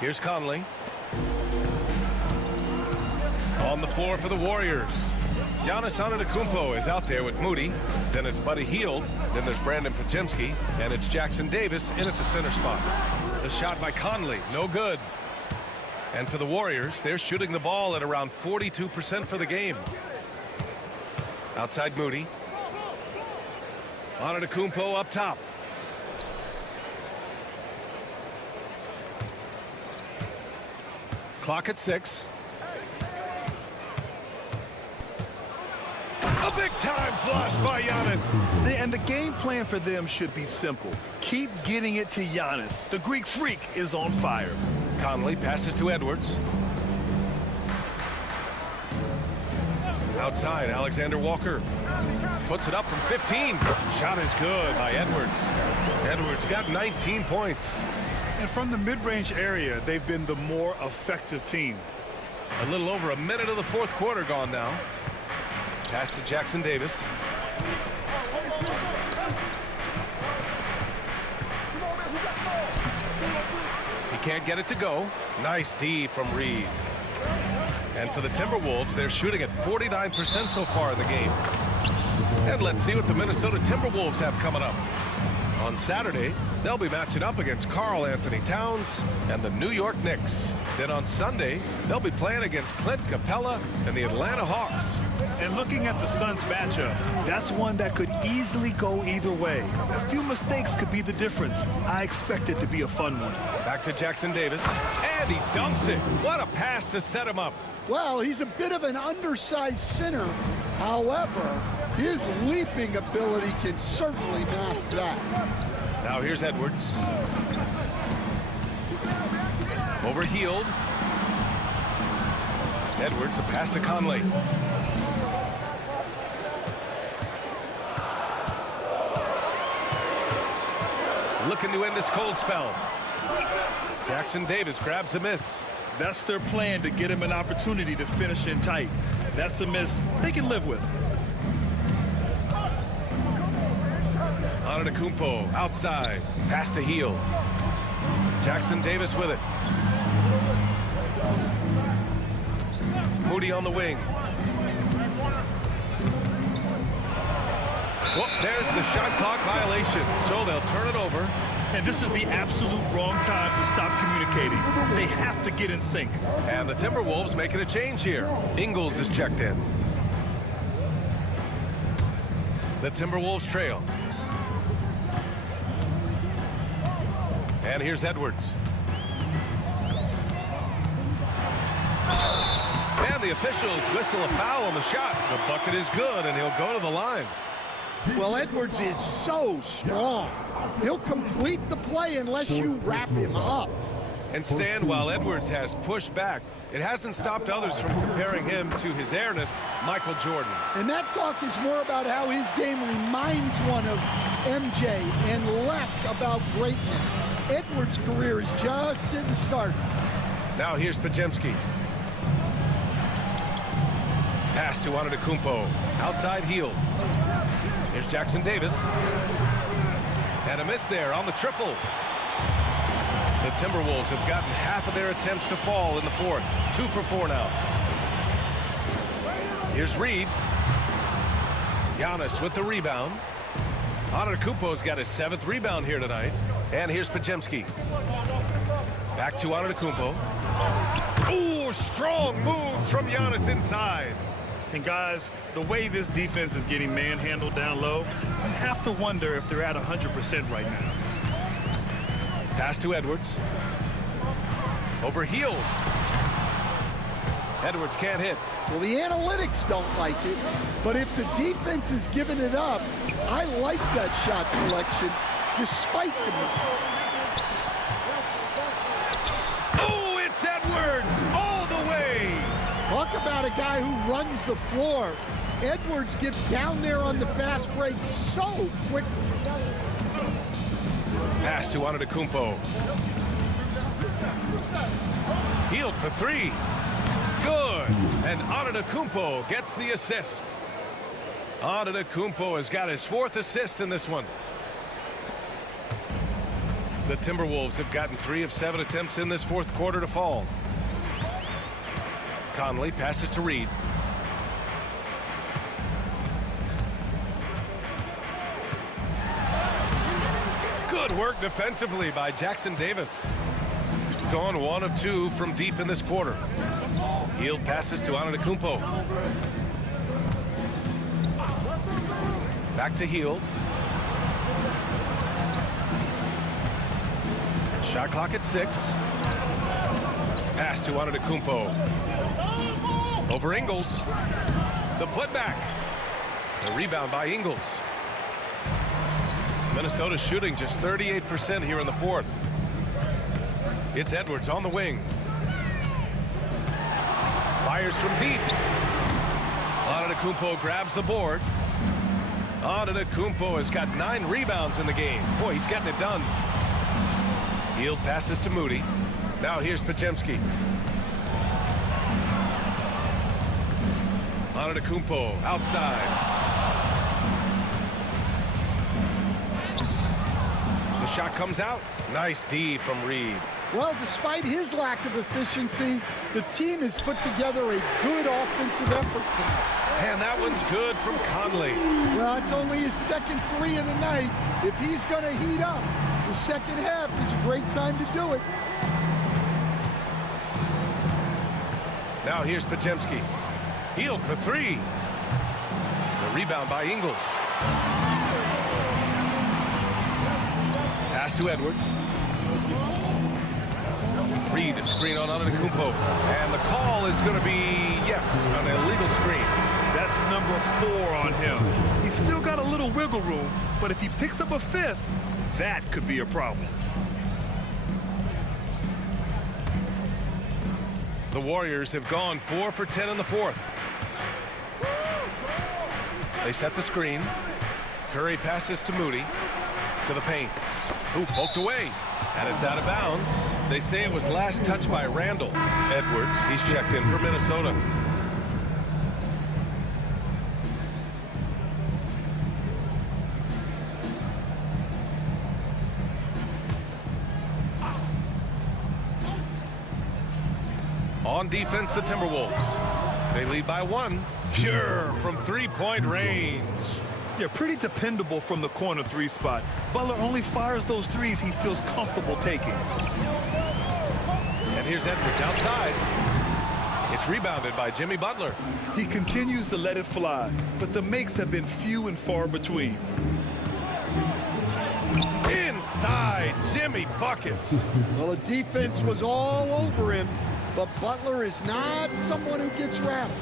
Here's Conley. On the floor for the Warriors. Giannis Antetokounmpo is out there with Moody. Then it's Buddy Hield. Then there's Brandon Podziemski. And it's Jackson Davis in at the center spot. The shot by Conley, no good. And for the Warriors, they're shooting the ball at around 42% for the game. Outside Moody. Antetokounmpo up top. Clock at 6. A big-time flush by Giannis. And the game plan for them should be simple. Keep getting it to Giannis. The Greek freak is on fire. Conley passes to Edwards. Outside, Alexander Walker puts it up from 15. Shot is good by Edwards. Edwards got 19 points. And from the mid-range area, they've been the more effective team. A little over a minute of the fourth quarter gone now. Pass to Jackson Davis. He can't get it to go. Nice D from Reed. And for the Timberwolves, they're shooting at 49% so far in the game. And let's see what the Minnesota Timberwolves have coming up. On Saturday, they'll be matching up against Karl Anthony Towns and the New York Knicks. Then on Sunday, they'll be playing against Clint Capella and the Atlanta Hawks. And looking at the Suns matchup, that's one that could easily go either way. A few mistakes could be the difference. I expect it to be a fun one. Back to Jackson Davis, and he dunks it. What a pass to set him up. Well, he's a bit of an undersized center. However, his leaping ability can certainly mask that. Now here's Edwards. Over Hield. Edwards, a pass to Conley. Looking to end this cold spell. Jackson Davis grabs a miss. That's their plan, to get him an opportunity to finish in tight. That's a miss they can live with. Antetokounmpo outside. Pass to Hield. Jackson Davis with it. Moody on the wing. Well, there's the shot clock violation, so they'll turn it over. And this is the absolute wrong time to stop communicating. They have to get in sync. And the Timberwolves making a change here. Ingles is checked in. The Timberwolves trail. And here's Edwards. And the officials whistle a foul on the shot. The bucket is good, and he'll go to the line. Well, Edwards is so strong. He'll complete the play unless you wrap him up. And Stan, while Edwards has pushed back, it hasn't stopped others from comparing him to his airness, Michael Jordan. And that talk is more about how his game reminds one of MJ and less about greatness. Edwards' career is just getting started. Now here's Podziemski. Pass to Antetokounmpo. Outside Hield. Here's Jackson Davis. And a miss there on the triple. The Timberwolves have gotten half of their attempts to fall in the fourth. 2 for 4 now. Here's Reed. Giannis with the rebound. Antetokounmpo's got his 7th rebound here tonight. And here's Podziemski. Back to Antetokounmpo. Ooh, strong move from Giannis inside. And guys, the way this defense is getting manhandled down low, I have to wonder if they're at 100% right now. Pass to Edwards. Over Hield. Edwards can't hit. Well, the analytics don't like it, but if the defense is giving it up, I like that shot selection despite the miss. Oh, it's Edwards all the way. Talk about a guy who runs the floor. Edwards gets down there on the fast break so quickly. Pass to Antetokounmpo. Hield for 3. Good. And Antetokounmpo gets the assist. Antetokounmpo has got his 4th assist in this one. The Timberwolves have gotten 3 of 7 attempts in this fourth quarter to fall. Conley passes to Reed. Good work defensively by Jackson Davis. Gone 1 of 2 from deep in this quarter. Hield passes to Antetokounmpo. Back to Hield. Shot clock at 6. Pass to Antetokounmpo. Over Ingles. The putback. The rebound by Ingles. Minnesota shooting just 38% here in the fourth. It's Edwards on the wing. Fires from deep. Antetokounmpo grabs the board. Antetokounmpo has got 9 rebounds in the game. Boy, he's getting it done. Hield passes to Moody. Now here's Podziemski. Antetokounmpo outside. The shot comes out. Nice D from Reed. Well, despite his lack of efficiency, the team has put together a good offensive effort tonight. And that one's good from Conley. Well, it's only his second 3 of the night. If he's going to heat up, the second half is a great time to do it. Now here's Podziemski. Hield for 3. The rebound by Ingles. Pass to Edwards. Reed, a screen on Antetokounmpo. And the call is going to be, yes, an illegal screen. That's number 4 on him. He's still got a little wiggle room, but if he picks up a 5th, that could be a problem. The Warriors have gone 4 for 10 in the fourth. They set the screen. Curry passes to Moody. To the paint. Ooh, poked away. And it's out of bounds. They say it was last touched by Randall. Edwards, he's checked in for Minnesota. On defense, the Timberwolves. They lead by 1. Pure from 3-point range. Yeah, pretty dependable from the corner 3 spot. Butler only fires those 3s he feels comfortable taking. And here's Edwards outside. It's rebounded by Jimmy Butler. He continues to let it fly, but the makes have been few and far between. Inside, Jimmy buckets. Well, the defense was all over him, but Butler is not someone who gets rattled.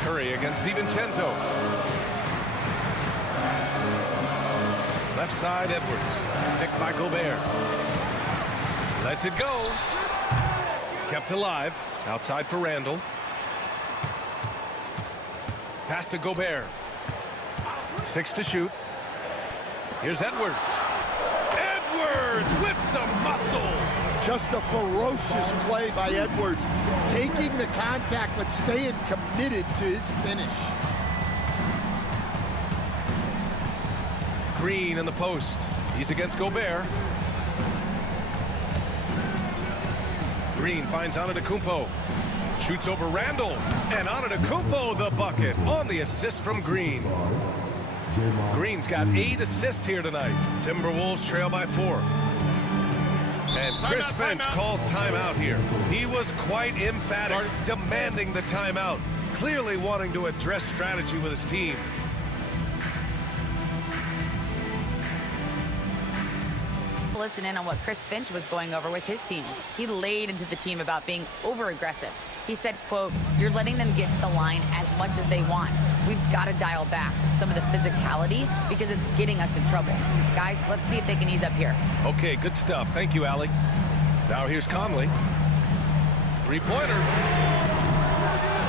Curry against DiVincenzo. Left side, Edwards. Picked by Gobert. Lets it go. Kept alive. Outside for Randall. Pass to Gobert. 6 to shoot. Here's Edwards. Edwards with some muscle. Just a ferocious play by Edwards, taking the contact but staying committed to his finish. Green in the post. He's against Gobert. Green finds Antetokounmpo. Shoots over Randall. And Antetokounmpo the bucket on the assist from Green. Green's got 8 assists here tonight. Timberwolves trail by 4. And Chris Finch calls timeout here. He was quite emphatic, demanding the timeout, clearly wanting to address strategy with his team. Listen in on what Chris Finch was going over with his team. He laid into the team about being over-aggressive. He said, quote, "You're letting them get to the line as much as they want. We've got to dial back some of the physicality because it's getting us in trouble. Guys, let's see if they can ease up here." Okay, good stuff. Thank you, Allie. Now here's Conley. 3-pointer.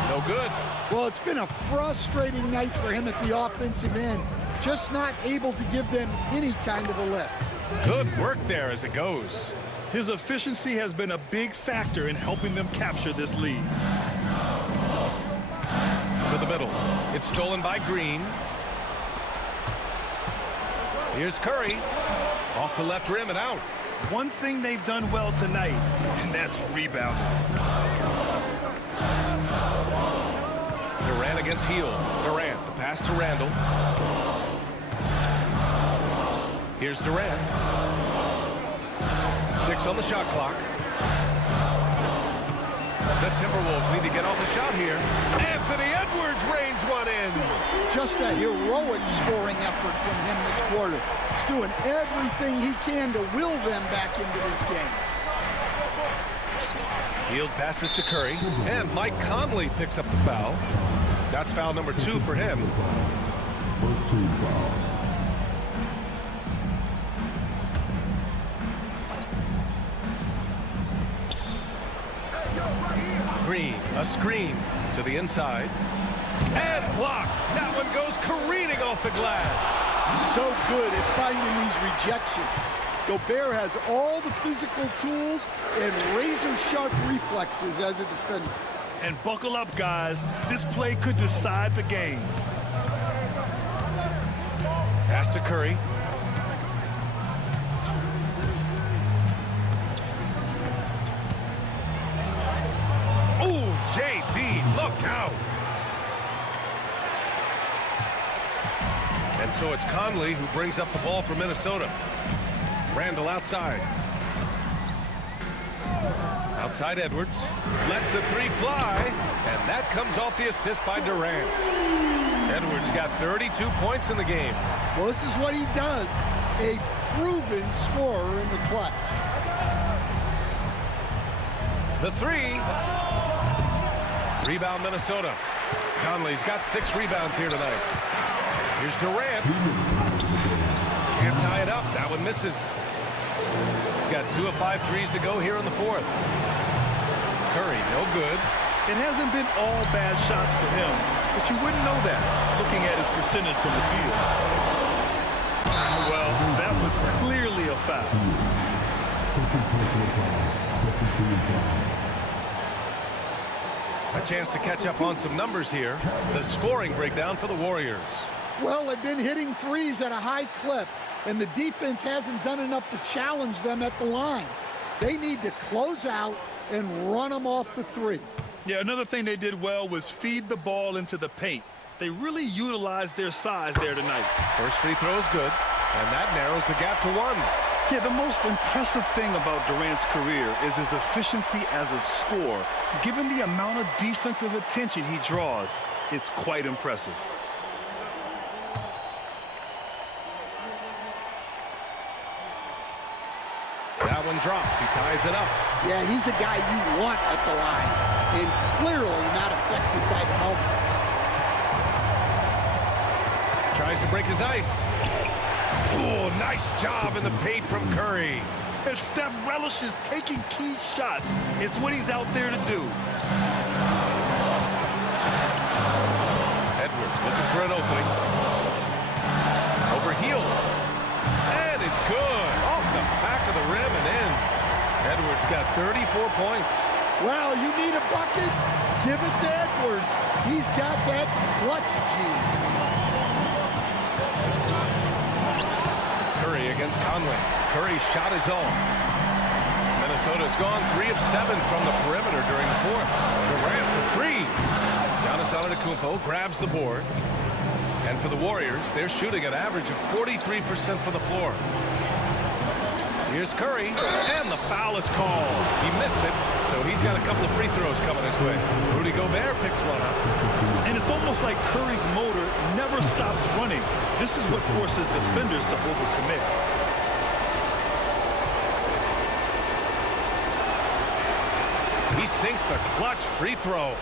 No good. Well, it's been a frustrating night for him at the offensive end. Just not able to give them any kind of a lift. Good work there as it goes. His efficiency has been a big factor in helping them capture this lead. To the middle. It's stolen by Green. Here's Curry. Off the left rim and out. One thing they've done well tonight, and that's rebounding. Durant against Heel. Durant, the pass to Randall. Here's Durant. 6 on the shot clock. The Timberwolves need to get off a shot here. Anthony Edwards rains one in. Just a heroic scoring effort from him this quarter. He's doing everything he can to will them back into this game. Hield passes to Curry, and Mike Conley picks up the foul. That's foul number 2 for him. First team foul. Green, a screen to the inside. And blocked. That one goes careening off the glass. So good at finding these rejections. Gobert has all the physical tools and razor-sharp reflexes as a defender. And buckle up, guys. This play could decide the game. Pass to Curry. Ooh, JB, look out. And so it's Conley who brings up the ball for Minnesota. Randall outside. Outside Edwards. Lets the 3 fly. And that comes off the assist by Durant. Edwards got 32 points in the game. Well, this is what he does. A proven scorer in the clutch. The 3. Rebound Minnesota. Conley's got 6 rebounds here tonight. Here's Durant. Can't tie it up. That one misses. Got 2 of 5 threes to go here in the 4th. Curry, no good. It hasn't been all bad shots for him, but you wouldn't know that looking at his percentage from the field. Well, that was clearly a foul. Second personal foul. Second team foul. A chance to catch up on some numbers here. The scoring breakdown for the Warriors. Well, they've been hitting threes at a high clip, and the defense hasn't done enough to challenge them at the line. They need to close out and run them off the 3. Yeah, another thing they did well was feed the ball into the paint. They really utilized their size there tonight. First free throw is good, and that narrows the gap to 1. Yeah, the most impressive thing about Durant's career is his efficiency as a scorer. Given the amount of defensive attention he draws, it's quite impressive. That one drops. He ties it up. Yeah, he's a guy you want at the line, and clearly not affected by the moment. Tries to break his ice. Oh, nice job in the paint from Curry. And Steph relishes taking key shots. It's what he's out there to do. Edwards looking for an opening. Over heel. And it's good. Off the back of the rim and in. Edwards got 34 points. Well, you need a bucket? Give it to Edwards. He's got that clutch gene. Curry against Conley. Curry's shot is off. Minnesota's gone 3 of 7 from the perimeter during the 4th. Durant for 3. Giannis Antetokounmpo grabs the board. And for the Warriors, they're shooting an average of 43% from the floor. Here's Curry, and the foul is called. He missed it, so he's got a couple of free throws coming his way. Rudy Gobert picks one up. And it's almost like Curry's motor never stops running. This is what forces defenders to overcommit. He sinks the clutch free throw.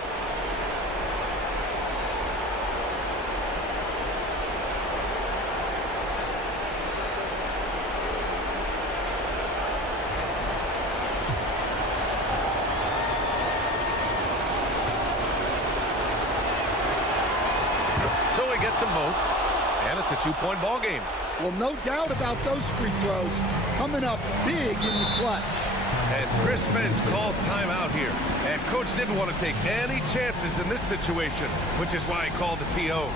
So he gets them both, and it's a 2-point ball game. Well, no doubt about those free throws coming up big in the clutch. And Chris Finch calls timeout here. And coach didn't want to take any chances in this situation, which is why he called the TO.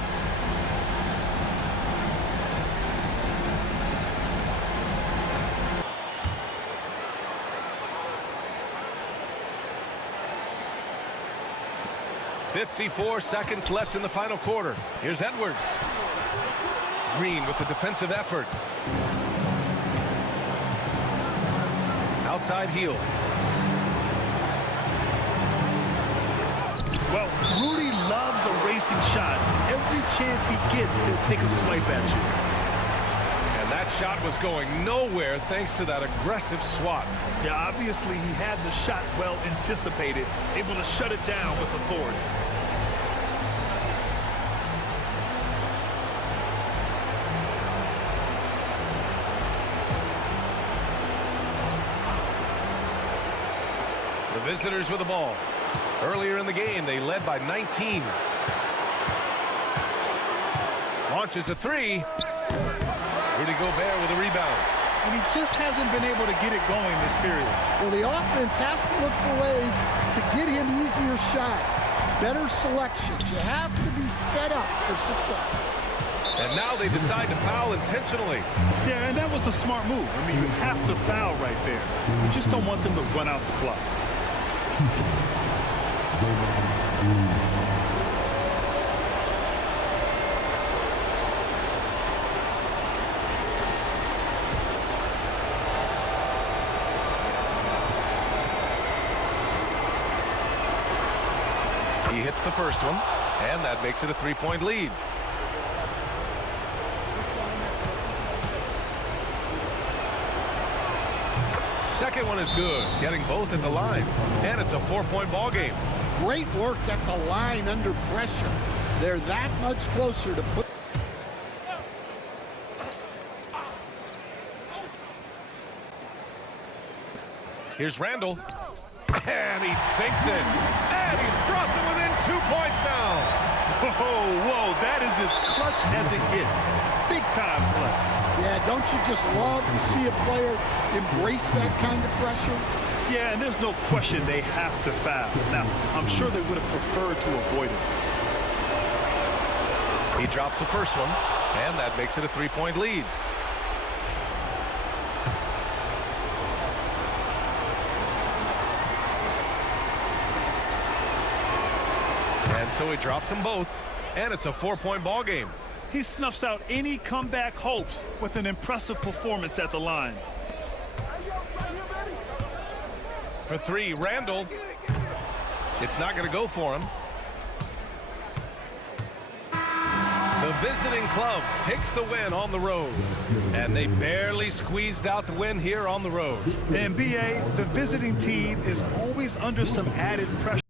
54 seconds left in the final quarter. Here's Edwards. Green with the defensive effort. Outside heel. Well, Rudy loves erasing shots. Every chance he gets, he'll take a swipe at you. And that shot was going nowhere thanks to that aggressive swat. Yeah, obviously he had the shot well anticipated, able to shut it down with authority. The visitors with the ball. Earlier in the game, they led by 19. Launches a three. Rudy Gobert with a rebound. And he just hasn't been able to get it going this period. Well, the offense has to look for ways to get him easier shots, better selections. You have to be set up for success. And now they decide to foul intentionally. Yeah, and that was a smart move. I mean, you have to foul right there. You just don't want them to run out the clock. He hits the first one, and that makes it a three-point lead. Second one is good, getting both at the line, and it's a four-point ball game. Great work at the line under pressure. They're that much closer to put. Here's Randall, and he sinks it, and he's brought them within 2 points now. Whoa, that is as clutch as it gets. Big time play. Yeah, don't you just love to see a player embrace that kind of pressure? Yeah, and there's no question they have to foul. Now, I'm sure they would have preferred to avoid it. He drops the first one, and that makes it a three-point lead. And so he drops them both, and it's a four-point ball game. He snuffs out any comeback hopes with an impressive performance at the line. For three, Randall. It's not going to go for him. The visiting club takes the win on the road. And they barely squeezed out the win here on the road. NBA, the visiting team is always under some added pressure.